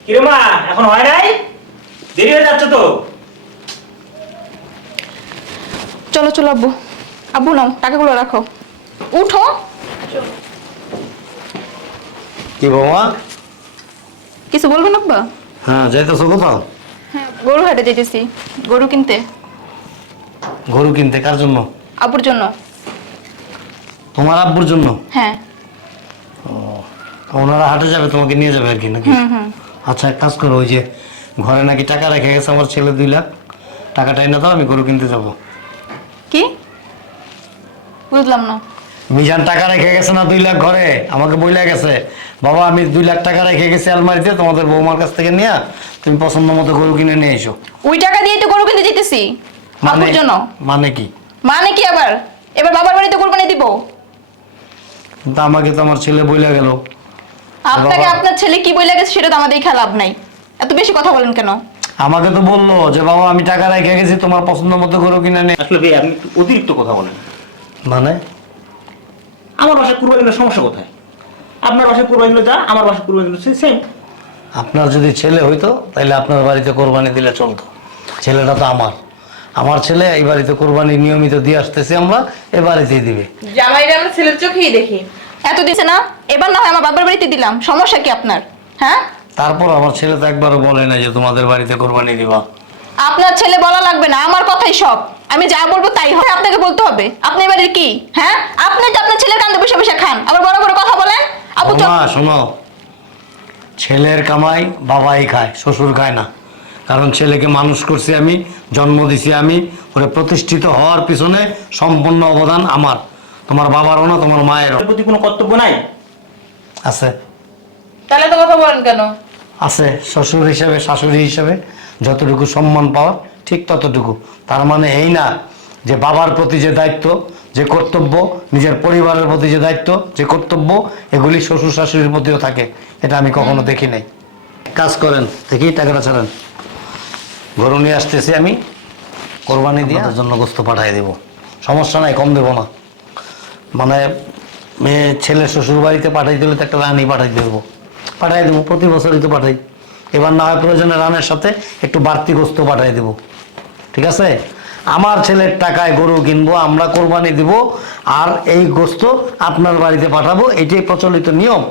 কিরে মা এখন হয় নাই? দেরি হয়ে যাচ্ছে তো? চলো চলো আব্বু। আব্বু নাও টাকাগুলো রাখো। উঠো। কি বৌমা? কিছু বলবেন আব্বা? হ্যাঁ যাইতেছো কোথাও? হ্যাঁ গরু হাটে যেতেছি গরু কিনতে। গরু কিনতে কার জন্য? আব্বুর জন্য। তোমার আব্বুর জন্য? হ্যাঁ। ওনারা হাটে যাবে তোমাকে নিয়ে যাবে আর কি নাকি? হুম হুম। আচ্ছা এক কাজ করো ওই যে ঘরে নাকি টাকা রেখে গেছে আমার ছেলে দুই লাখ টাকাটা এনে দাও আমি গরু কিনতে যাব। কি? বুঝলাম না। মিজান টাকা রেখে গেছে না দুই লাখ ঘরে? আমাকে বইলা গেছে বাবা আমি দুই লাখ টাকা রেখে গেছি আলমারিতে তোমাদের বৌমার কাছ থেকে নিয়ে তুমি পছন্দ মতো গরু কিনে নিয়ে এসো। ওই টাকা দিয়ে তো গরু কিনতে যেতেছি আব্বুর জন্য। মানে কি? মানে কি আবার? এবার বাবার বাড়িতে কোরবানি দিব। কিন্তু আমাকে তো আমার ছেলে বইলা গেল। আপনাকে আপনার ছেলে কি বলে গেছে সেটা তো আমাদের খেয়াল লাভ নাই। এত বেশি কথা বলেন কেন? আমাকে তো বলল যে বাবা আমি টাকা রেখে গেছি তোমার পছন্দ মতো গরু কিনে নিয়ে আসলে ভাই আপনি একটু অতিরিক্ত কথা বলেন। মানে? আমার বাসায় কুরবানির সমস্যা কোথায়? আপনার বাসায় কুরবানিগুলো যা আমার বাসায় কুরবানিগুলো সেম আপনার যদি ছেলে হইতো তাহলে আপনার বাড়িতে কোরবানি দিলে চলতো। ছেলেটা তো আমার। আমার ছেলে এই বাড়িতে কোরবানি নিয়মিত দিয়ে আসতেছি আমরা এ বাড়িতেই দিবে। জামাইরা আমরা ছেলের চোখেই দেখি। এত দিছে না? এবার না হয় আমার বাবার বাড়িতে দিলাম। সমস্যা কি আপনার? হ্যাঁ? তারপর আমার ছেলে তো একবারও বলে না যে তোমাদের বাড়িতে কোরবানি দিবা। আপনার ছেলে বলা লাগবে না আমার কথাই সব। আমি যা বলব তাই হবে আপনাকে বলতে হবে। আপনি এবারের কি? হ্যাঁ? আপনি যে আপনার ছেলের কান্দে বসে বসে খান আবার বড় বড় কথা বলেন। আপু চল। মা শোনো। ছেলের কামাই বাবাই খায় শ্বশুর খায় না। কারণ ছেলেকে মানুষ করছি আমি জন্ম দিছি আমি ওরে প্রতিষ্ঠিত হওয়ার পিছনে সম্পূর্ণ অবদান আমার। তোমার বাবারও না তোমার মায়েরও। এর প্রতি কোনো কর্তব্য নাই? আছে। তাহলে তো কথা বলেন কেন? আছে শ্বশুর হিসেবে শাশুড়ি হিসেবে যতটুকু সম্মান পাওয়ার ঠিক ততটুকু। তার মানে এই না যে বাবার প্রতি যে দায়িত্ব যে কর্তব্য নিজের পরিবারের প্রতি যে দায়িত্ব যে কর্তব্য এগুলি শ্বশুর শাশুড়ির প্রতিও থাকে। এটা আমি কখনো দেখি নাই। কাজ করেন দেখি টাকাটা ছাড়েন। গরু নিয়ে আসতেছি আমি কোরবানি দিয়ে জন্য গোস্ত পাঠিয়ে দেব। সমস্যা নাই কম দেবো না। মানে মেয়ে ছেলে শ্বশুর বাড়িতে পাঠাই দিলে তো একটা রানি পাঠাই দেবো। পাঠাই দেবো, প্রতি বছরই তো পাঠাই। এবার না হয় প্রয়োজনে রানের সাথে একটু বাড়তি গোস্ত পাঠাই দেবো। ঠিক আছে? আমার ছেলের টাকায় গরু কিনবো, আমরা কোরবানি দিব, আর এই গোস্ত আপনার বাড়িতে পাঠাবো, এটাই প্রচলিত নিয়ম।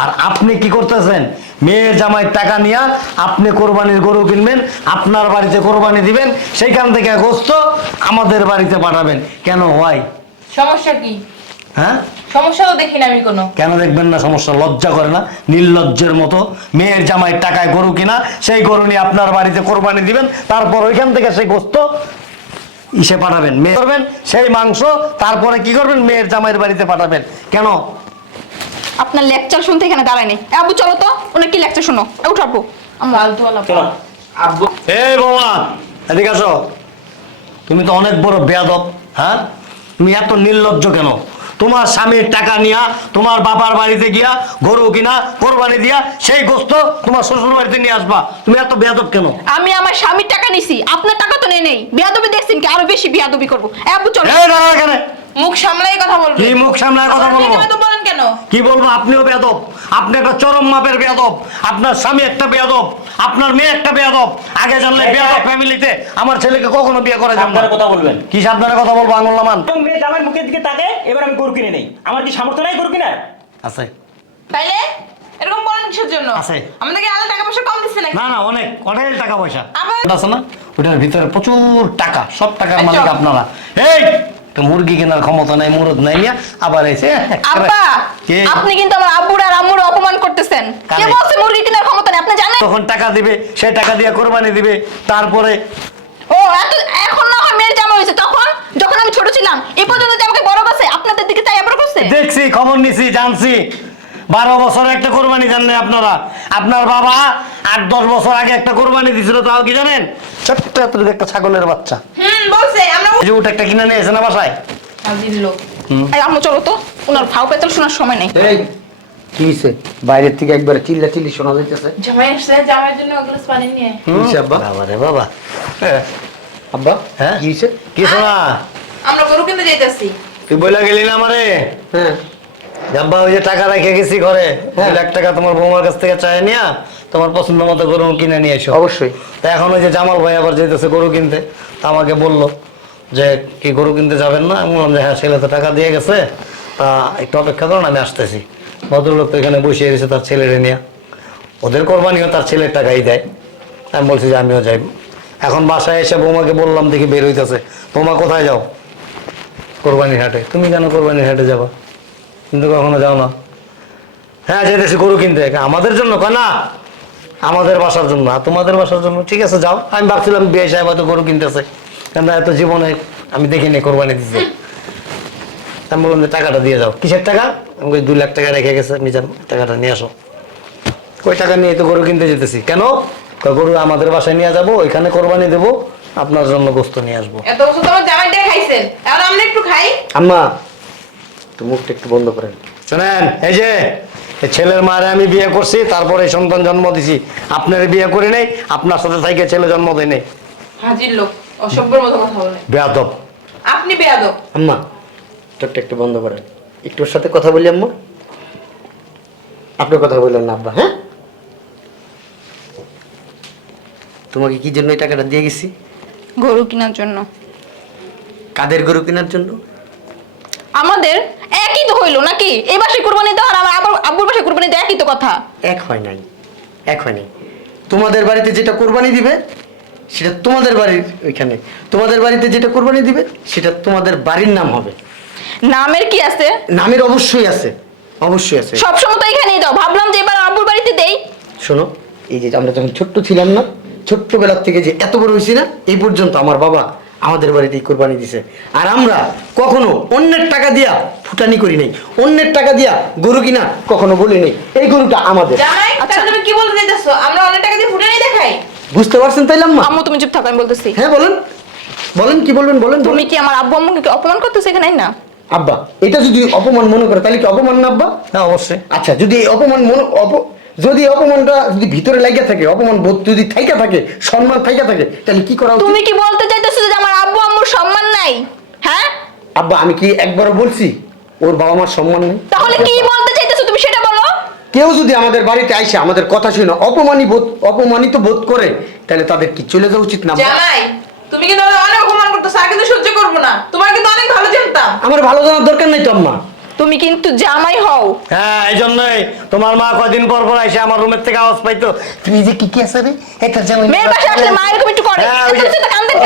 আর আপনি কি করতেছেন? মেয়ের জামাইয়ের টাকা নিয়ে আপনি কোরবানির গরু কিনবেন, আপনার বাড়িতে কোরবানি দিবেন, সেইখান থেকে গোস্ত আমাদের বাড়িতে পাঠাবেন। কেন? হয় সমস্যা কি? হ্যাঁ? সমস্যা তো দেখি না আমি কোনো। কেন দেখবেন না সমস্যা? লজ্জা করে না? নির্লজ্জের মতো মেয়ের জামাইয়ের টাকায় গরু কিনা সেই গরু নিয়ে আপনার বাড়িতে কোরবানি দিবেন তারপর ওইখান থেকে সেই গোস্ত ইসে পাঠাবেন। মেয়ে করবেন সেই মাংস তারপরে কি করবেন? মেয়ের জামাইয়ের বাড়িতে পাঠাবেন। কেন? আপনার লেকচার শুনতে এখানে দাঁড়ায়নি। আব্বু চলো তো ওনার কি লেকচার শোনো। উঠো আব্বু। ফালতু আলাপ চলো। আব্বু। এই বাবা এদিকে আসো। তুমি তো অনেক বড় বেয়াদব হ্যাঁ? তুমি এত নির্লজ্জ কেন? তোমার স্বামীর টাকা নিয়া তোমার বাবার বাড়িতে গিয়া গরু কিনা কোরবানি দিয়া সেই গোস্ত তোমার শ্বশুর বাড়িতে নিয়ে আসবা। তুমি এত বেয়াদব কেন? আমি আমার স্বামীর টাকা নিছি আপনার টাকা তো নেই নেই। বেয়াদবি দেখছেন কি? আরও বেশি বেয়াদবি করব। মুখ সামলাই কথা বলব। মুখ সামলাই কথা বলব? কেন? কি বলব আপনিও বেয়াদব। আপনি একটা চরম মাপের বেয়াদব। আপনার স্বামী একটা বেয়াদব। আপনার মেয়ে একটা বেয়াদব। আগে জানলে বেয়াদব ফ্যামিলিতে আমার ছেলেকে কখনো বিয়ে করা যাবে না। কথা বলবেন। কি সাবধানে কথা বলব আঙুল নামান এবং মেয়ে জামাই মুখের দিকে তাকে এবার আমি গরু কিনে নেই। আমার কি সামর্থ্য নাই গরু কিনার? আছে। তাইলে? এরকম বলেন কিসের জন্য? আছে। আমাদেরকে আলাদা টাকা পয়সা কম দিচ্ছে নাকি? না না অনেক। অনেক টাকা পয়সা আছে না? ওটার ভিতরে প্রচুর টাকা। সব টাকার মালিক আপনারা। এই! তো মুরগি কেনার ক্ষমতা নাই মুরদ নাই নিয়া আবার এসে আব্বা কে? আপনি কিন্তু আমার আব্বুর আর আম্মুর অপমান করতেছেন। কে কারে? বলছে মুরগি কেনার ক্ষমতা নেই? আপনি জানেন? তখন টাকা দিবে সেই টাকা দিয়ে কোরবানি দিবে তারপরে ও এত এখন না হয় মেয়ের জামা হয়েছে। তখন যখন আমি ছোট ছিলাম এই পর্যন্ত যে আমাকে বড় আপনাদের দিকে তাই আবার করছে? দেখছি খবর নিছি জানছি। বারো বছর একটা কোরবানি জানলেন আপনারা। আপনার বাবা আট দশ বছর আগে একটা কোরবানি দিছিল তাও কি জানেন? ছোট্ট এতটুকু একটা ছাগলের বাচ্চা। বলছে আমরা এই যে উঠ একটা কিনে নিয়ে এসে না বাসায়? হাজির লোক। এই আম্মু চলো তো ওনার ভাও পেতাল শোনার সময় নেই। এই কি হইছে? বাইরের থেকে একবারে চিল্লা চিল্লি শোনা যাইতেছে। জামাই আসছে জামাইয়ের জন্য ওগুলো পানি নিয়ে হইছে আব্বা? বাবা রে বাবা। আব্বা হ্যাঁ? কি হইছে? কি শোনা? আমরা গরু কিনতে যাইতেছি। তুই বইলা গেলি না আমারে? হ্যাঁ। জাব্বা ওই যে টাকা রেখে গেছি ঘরে। দুই লাখ টাকা তোমার বৌমার কাছ থেকে চাই নিয়া তোমার পছন্দ মতো গরু কিনে নিয়ে এসো। অবশ্যই। তা এখন ওই যে জামাল ভাই আবার যেতেছে গরু কিনতে। তা আমাকে বলল যে, কি গরু কিনতে যাবেন না? আমি বললাম যে হ্যাঁ ছেলে তো টাকা দিয়ে গেছে। তা একটু অপেক্ষা করুন, আমি আসতেছি। ভদ্রলোক তো এখানে বসে গেছে তার ছেলেরে নিয়ে। ওদের কোরবানিও তার ছেলের টাকাই দেয়। আমি বলছি যে, আমিও যাইব। এখন বাসায় এসে বৌমাকে বললাম, দেখি বের হইতেছে। বৌমা, কোথায় যাও? কোরবানির হাটে। তুমি কেন কোরবানির হাটে যাবা? কিন্তু কখনো যাও না। হ্যাঁ যেতেছি গরু কিনতে। আমাদের জন্য না? আমাদের বাসার জন্য। আর তোমাদের বাসার জন্য ঠিক আছে যাও। আমি ভাবছিলাম বিয়ে সাহেব হয়তো গরু কিনতেছে। কেন এত জীবনে আমি দেখিনি কোরবানি দিতে আমি বললাম যে টাকাটা দিয়ে যাও। কিসের টাকা? আমি দুই লাখ টাকা রেখে গেছে মিজান টাকাটা নিয়ে আসো। কই টাকা নিয়ে তো গরু কিনতে যেতেছি। কেন? গরু আমাদের বাসায় নিয়ে যাব ওইখানে কোরবানি দেবো আপনার জন্য গোস্ত নিয়ে আসব। এত বছর তোমার জামাই দিয়ে খাইছেন। এখন আমরা একটু খাই। আম্মা তো মুখটা একটু বন্ধ করেন। শোনেন এই যে ছেলের মারে আমি বিয়ে করছি তারপরে সন্তান জন্ম দিছি। আপনার বিয়ে করে নেই আপনার সাথে থেকে ছেলে জন্ম দেয় নেই। হাজির লোক অসভ্যের মতো কথা বলে। বেয়াদব। আপনি বেয়াদব। আম্মা চোখটা একটু বন্ধ করেন। একটু ওর সাথে কথা বলি আম্মা। আপনি কথা বললেন না আব্বা হ্যাঁ? তোমাকে কি জন্য এই টাকাটা দিয়ে গেছি? গরু কেনার জন্য। কাদের গরু কেনার জন্য? আমাদের একই তো হইল নাকি? এই বাসে কুরবানি দেওয়া আর আমার আবার আব্বুর বাসে কুরবানি দেওয়া একই তো কথা। এক হয় নাই এক হয় নাই। তোমাদের বাড়িতে যেটা কোরবানি দিবে সেটা তোমাদের বাড়ির ওইখানে। তোমাদের বাড়িতে যেটা কোরবানি দিবে সেটা তোমাদের বাড়ির নাম হবে। নামের কি আছে? নামের অবশ্যই আছে অবশ্যই আছে। সব সময় তো এখানেই দাও। ভাবলাম যে এবার আব্বুর বাড়িতে দেই। শোনো এই যে আমরা যখন ছোট্ট ছিলাম না ছোট্টবেলার থেকে যে এত বড় হয়েছি না এই পর্যন্ত আমার বাবা আমাদের বাড়িতেই কোরবানি দিছে। আর আমরা কখনো অন্যের টাকা দিয়া ফুটানি করি নাই। অন্যের টাকা দিয়া গরু কিনা কখনো বলি নাই। এই গরুটা আমাদের। তুমি কি বলতে চাইতেছো? আমরা অনেক টাকা দিয়ে ফুটে নিয়ে দেখাই? বুঝতে পারছেন তাইলে আম্মা আম্মু তুমি চুপ থাকো আমি বলতেছি। হ্যাঁ বলেন। বলেন কি বলবেন বলেন। তুমি কি আমার আব্বু আম্মুকে কি অপমান করতেছো এখানে? না। আব্বা এটা যদি অপমান মনে করে তাহলে কি অপমান না আব্বা? হ্যাঁ অবশ্যই। আচ্ছা যদি অপমান মনে অপ- যদি অপমানটা যদি ভিতরে লাগিয়া থাকে অপমান বোধ যদি থাইকা থাকে সম্মান থাইকা থাকে তাহলে কি করা তুমি কি বলতে চাইতেছো যে আমার আব্বু আম্মুর সম্মান নাই? হ্যাঁ? আব্বা আমি কি একবারও বলছি ওর বাবা মার সম্মান নেই? তাহলে কি বলতে চাইতেছো তুমি সেটা বলো। কেউ যদি আমাদের বাড়িতে আইসে আমাদের কথা শুনে অপমানি বোধ অপমানিত বোধ করে তাহলে তাদের কি চলে যাওয়া উচিত না? জামাই তুমি কিন্তু অনেক অপমান করতেছো আর কিন্তু সহ্য করব না। তোমার কিন্তু অনেক ভালো জানতাম। আমার ভালো জানার দরকার নাই তো আম্মা। তুমি কিন্তু জামাই হও। হ্যাঁ এই জন্যই তোমার মা কয়দিন পর পর এসে আমার রুমের থেকে আওয়াজ পাইতো তুমি যে কি কি আছে রে? এটা যেমন মেয়ের পাশে আসলে মা এরকম একটু করে। হ্যাঁ,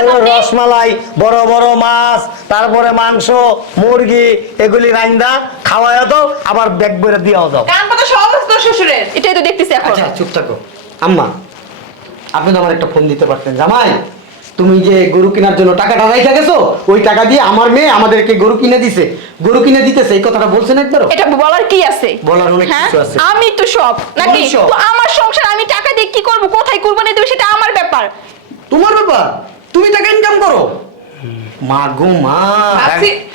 তো রসমালাই বড় বড় মাছ তারপরে মাংস মুরগি এগুলি রান্দা খাওয়ায় দাও আবার ব্যাগ বেড়ে দিয়াও দাও। কান পাতা সব আছে তোর শ্বশুরের। এটাই তো দেখতেছি এখন। আচ্ছা চুপ থাকো। আম্মা আপনি তো আমার একটা ফোন দিতে পারতেন জামাই। তুমি যে গরু কেনার জন্য টাকাটা রাইখা গেছো ওই টাকা দিয়ে আমার মেয়ে আমাদেরকে গরু কিনে দিছে। গরু কিনে দিতেছে এই কথাটা বলছেন একবারও? এটা বলার কি আছে? বলার অনেক হ্যাঁ? কিছু আছে। আমি তো সব নাকি? তো আমার সংসার আমি টাকা দিয়ে কি করব? কোথায় কুরবানি দেব? সেটা আমার ব্যাপার। তোমার ব্যাপার? তুমি টাকা ইনকাম করো। মা গো মা।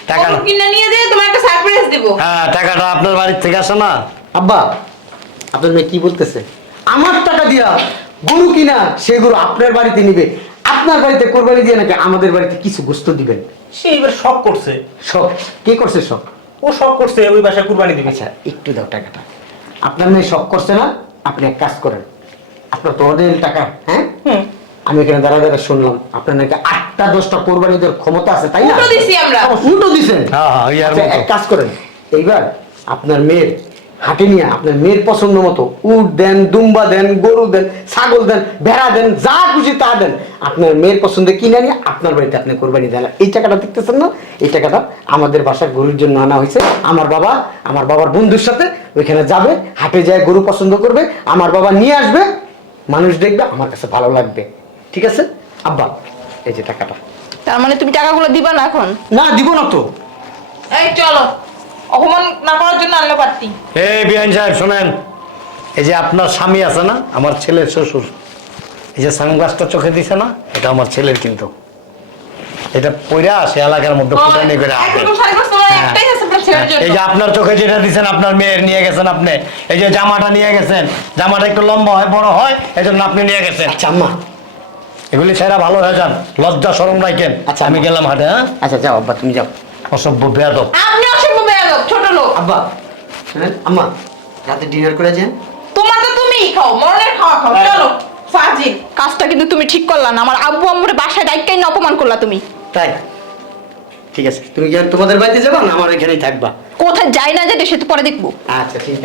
টাকা- গরু কিনে নিয়ে যেয়ে তোমার একটা সারপ্রাইজ দিব। হ্যাঁ টাকাটা আপনার বাড়ির থেকে আসে না? আব্বা আপনার মেয়ে কি বলতেছে? আমার টাকা দিয়া গরু কিনা সে গরু আপনার বাড়িতে নিবে। আপনার বাড়িতে কোরবানি দিয়ে নাকি আমাদের বাড়িতে কিছু গোস্ত দিবেন? সে এবার শখ করছে। সব কে করছে সব ও শখ করছে ওই বাসায় কুরবানি দিবে। আচ্ছা একটু দাও টাকাটা। আপনার মেয়ে শখ করছে না? আপনি এক কাজ করেন। আপনার তো অনেক টাকা হ্যাঁ? আমি এখানে দাঁড়া দাঁড়া শুনলাম আপনার নাকি আটটা দশটা কোরবানি দেওয়ার ক্ষমতা আছে তাই না? উল্টো দিছি আমরা। উল্টো দিছেন? হ্যাঁ হ্যাঁ আচ্ছা, এক কাজ করেন। এইবার আপনার মেয়ের হাটে নিয়ে আপনার মেয়ের পছন্দ মতো উট দেন দুম্বা দেন গরু দেন ছাগল দেন ভেড়া দেন যা খুশি তা দেন। আপনার মেয়ের পছন্দে কিনে নিয়ে আপনার বাড়িতে আপনি কোরবানি দেন। এই টাকাটা দেখতেছেন না? এই টাকাটা আমাদের বাসার গরুর জন্য আনা হয়েছে। আমার বাবা আমার বাবার বন্ধুর সাথে ওইখানে যাবে হাটে যায় গরু পছন্দ করবে আমার বাবা নিয়ে আসবে মানুষ দেখবে আমার কাছে ভালো লাগবে। ঠিক আছে? আব্বা এই যে টাকাটা। তার মানে তুমি টাকাগুলো দিবা না এখন? না দিব না তো। এই চলো। অপমান না করার জন্য আনলে পারতি এই বিয়ান সাহেব শোনেন। এই যে আপনার স্বামী আছে না আমার ছেলের শ্বশুর এই যে সানগ্লাসটা চোখে দিছে না এটা আমার ছেলের কিন্তু। এটা পইরা সে এলাকার মধ্যে ফুটানি করে তোমার হ্যাঁ। একটাই আছে আপনার ছেলের এই যে আপনার চোখে যেটা দিছেন আপনার মেয়ের নিয়ে গেছেন আপনি। এই যে জামাটা নিয়ে গেছেন জামাটা একটু লম্বা হয় বড় হয় এই জন্য আপনি নিয়ে গেছেন। আচ্ছা আম্মা। এগুলি সেরা ভালো হয়ে যান। লজ্জা সরম রাখেন আচ্ছা, আমি গেলাম হাটে হ্যাঁ? আচ্ছা যাও আব্বা তুমি যাও। অসভ্য বেয়াদব। আপনি ছোট লোক। আব্বা শুনেন আম্মা রাতে ডিনার করে যান। তোমার তো তুমিই খাও মরণের খাওয়া খাও হ্যাঁ। চলো ফাজিল। কাজটা কিন্তু তুমি ঠিক করলা না আমার আব্বু আম্মুরে বাসায় ডাইকাই না অপমান করলা তুমি। তাই? ঠিক আছে তুমি কি তোমাদের বাড়িতে যাবা না আমার এখানেই থাকবা? কোথায় যাই না যেতে সে তো পরে দেখব। আচ্ছা ঠিক আছে।